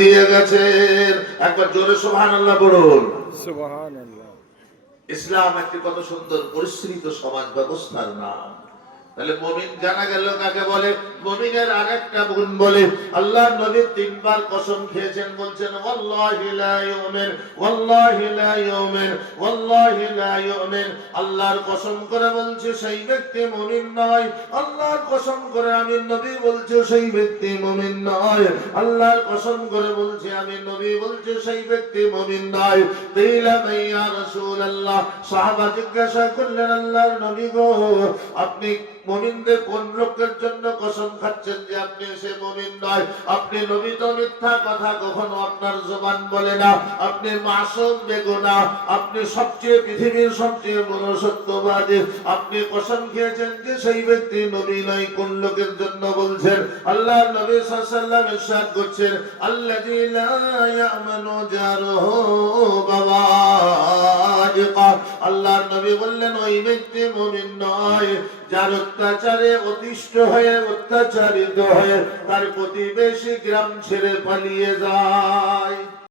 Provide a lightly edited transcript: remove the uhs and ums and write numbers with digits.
দিয়ে গেছেন। একবার জোরে সুবহানাল্লাহ বলুন। সুবহানাল্লাহ। ইসলাম একটি কত সুন্দর পরিশীলিত সমাজ ব্যবস্থার নাম। তাহলে মুমিন জানা গেল কাকে বলে। মুমিনের আরেকটা গুণ বলে, আল্লাহর নবী তিনবার কসম খেয়েছেন, বলছেন ওয়াল্লাহি লা ইউমিন, ওয়াল্লাহি লা ইউমিন, ওয়াল্লাহি লা ইউমিন। আল্লাহর কসম করে বলছে সেই ব্যক্তি মুমিন নয়। আল্লাহর কসম করে আমি নবী বলছি সেই ব্যক্তি মুমিন নয়। আল্লাহর কসম করে বলছি আমি নবী বলছি সেই ব্যক্তি মুমিন নয়। কিলা ইয়া রাসূলুল্লাহ, সাহাবা জিজ্ঞাসা করলেন আল্লাহর নবী গো, আপনি মুমিনদের কোন লোকের জন্য কসম খাচ্ছেন যে আপনি সে মুমিন নয়? আপনি নবী তো মিথ্যা কথা কখনো আপনার জবান বলে না, আপনি মাসুম বেগুনাহ, আপনি সবচেয়ে পৃথিবীর সবচেয়ে বড় সত্যবাদী, আপনি কসম খেয়েছেন যে সেই ব্যক্তি নবী নয়। কোন লোকের জন্য বলছেন? আল্লাহর নবী সাল্লাল্লাহু আলাইহি ওয়াসাল্লাম ইরশাদ করছেন, আল্লাযী লা ইয়ামানু জারুহু বাওয়াজিকা। আল্লাহর নবী বললেন ওই ব্যক্তি মুমিন নয় যার অত্যাচারে অতিষ্ঠ হয়ে, অত্যাচারিত হয়ে তার প্রতিবেশী গ্রাম ছেড়ে পালিয়ে যায়।